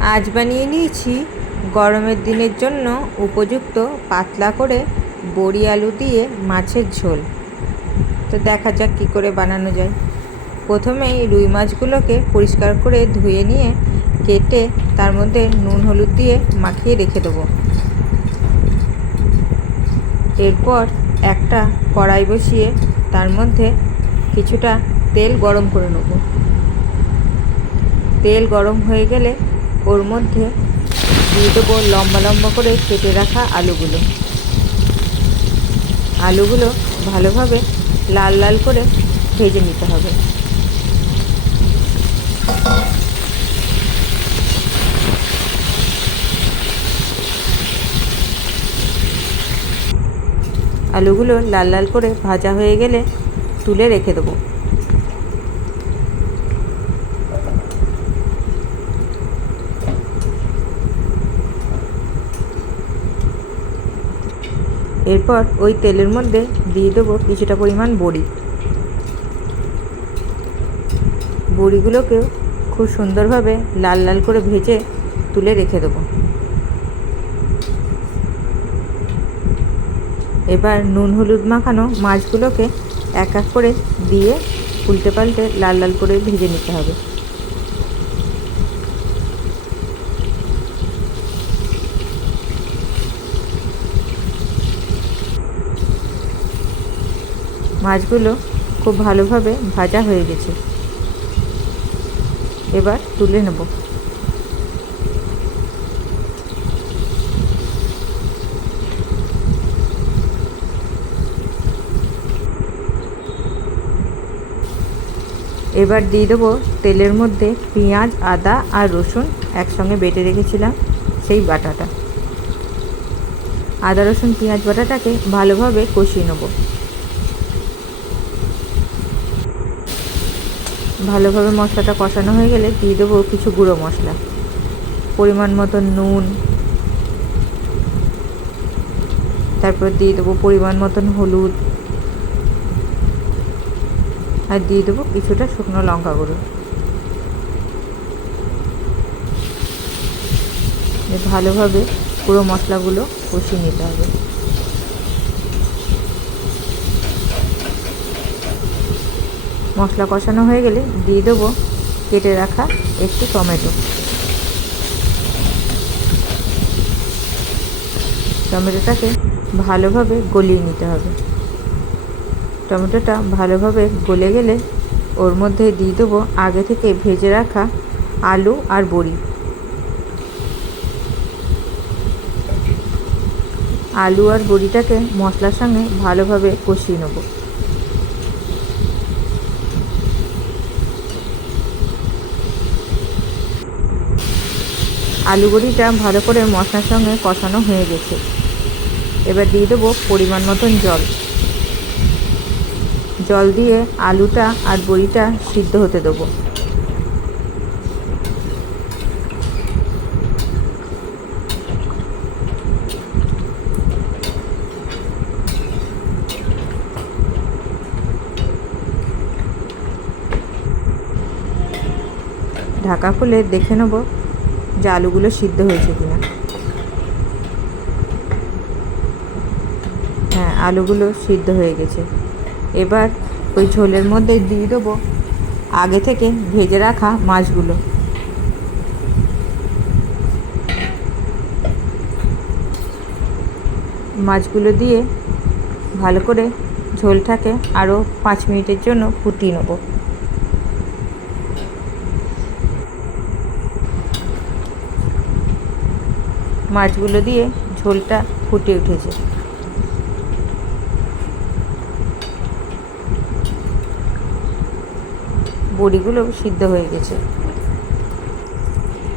আজ বানিয়ে নিয়েছি গরমের দিনের জন্য উপযুক্ত পাতলা করে বড়ি আলু দিয়ে মাছের ঝোল। তো দেখা যাক কী করে বানানো যায়। প্রথমেই রুই মাছগুলোকে পরিষ্কার করে ধুয়ে নিয়ে কেটে তার মধ্যে নুন হলুদ দিয়ে মাখিয়ে রেখে দেবো। এরপর একটা কড়াই বসিয়ে তার মধ্যে কিছুটা তেল গরম করে নেব। তেল গরম হয়ে গেলে ওর মধ্যে দিয়ে দেবো লম্বা লম্বা করে কেটে রাখা আলুগুলো ভালোভাবে লাল লাল করে ভেজে নিতে হবে। আলুগুলো লাল লাল করে ভাজা হয়ে গেলে তুলে রেখে দেবো। এরপর ওই তেলের মধ্যে দিয়ে দেবো কিছুটা পরিমাণ বড়িগুলোকেও খুব সুন্দরভাবে লাল লাল করে ভেজে তুলে রেখে দেবো। এবার নুন হলুদ মাখানো মাছগুলোকে এক এক করে দিয়ে উল্টে পাল্টে লাল লাল করে ভেজে নিতে হবে। মাছগুলো খুব ভালোভাবে ভাজা হয়ে গেছে, এবার তুলে নেব। এবার দিয়ে দেবো তেলের মধ্যে পেঁয়াজ, আদা আর রসুন একসঙ্গে বেটে রেখেছিলাম সেই বাটাটা। আদা রসুন পেঁয়াজ বাটাটাকে ভালোভাবে কষিয়ে নেব। ভালোভাবে মশলাটা কষানো হয়ে গেলে দিয়ে দেবো কিছু গুঁড়ো মশলা, পরিমাণ মতো নুন, তারপর দিয়ে দেবো পরিমাণ মতন হলুদ, আর দিয়ে দেবো কিছুটা শুকনো লঙ্কা গুঁড়ো। ভালোভাবে পুরো মশলাগুলো কষিয়ে নিতে হবে। মশলা কষানো হয়ে গেলে দিয়ে দেবো কেটে রাখা একটু টমেটোটাকে ভালোভাবে গলিয়ে নিতে হবে। টমেটোটা ভালোভাবে গলে গেলে ওর মধ্যে দিয়ে দেবো আগে থেকে ভেজে রাখা আলু আর বড়ি। আলু আর বড়িটাকে মশলার সঙ্গে ভালোভাবে কষিয়ে নেব। আলু বড়িটা ভালো করে মশলার সঙ্গে কষানো হয়ে গেছে, এবার দিয়ে দেবো পরিমাণ মতন জল দিয়ে আলুটা আর বড়িটা সিদ্ধ হতে দেবো। ঢাকা খুলে দেখে নেব যে আলুগুলো সিদ্ধ হয়েছে কিনা। হ্যাঁ, আলুগুলো সিদ্ধ হয়ে গেছে। এবার ওই ঝোলের মধ্যে দিয়ে দেবো আগে থেকে ভেজে রাখা মাছগুলো। মাছগুলো দিয়ে ভালো করে ঝোলটাকে আরও 5 মিনিটের জন্য ফুটিয়ে নেব। মাছগুলো দিয়ে ঝোলটা ফুটে উঠেছে। বড়িগুলো সিদ্ধ হয়ে গেছে।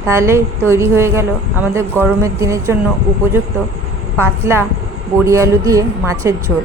তাহলে তৈরি হয়ে গেল আমাদের গরমের দিনের জন্য উপযুক্ত পাতলা বড়ি আলু দিয়ে মাছের ঝোল।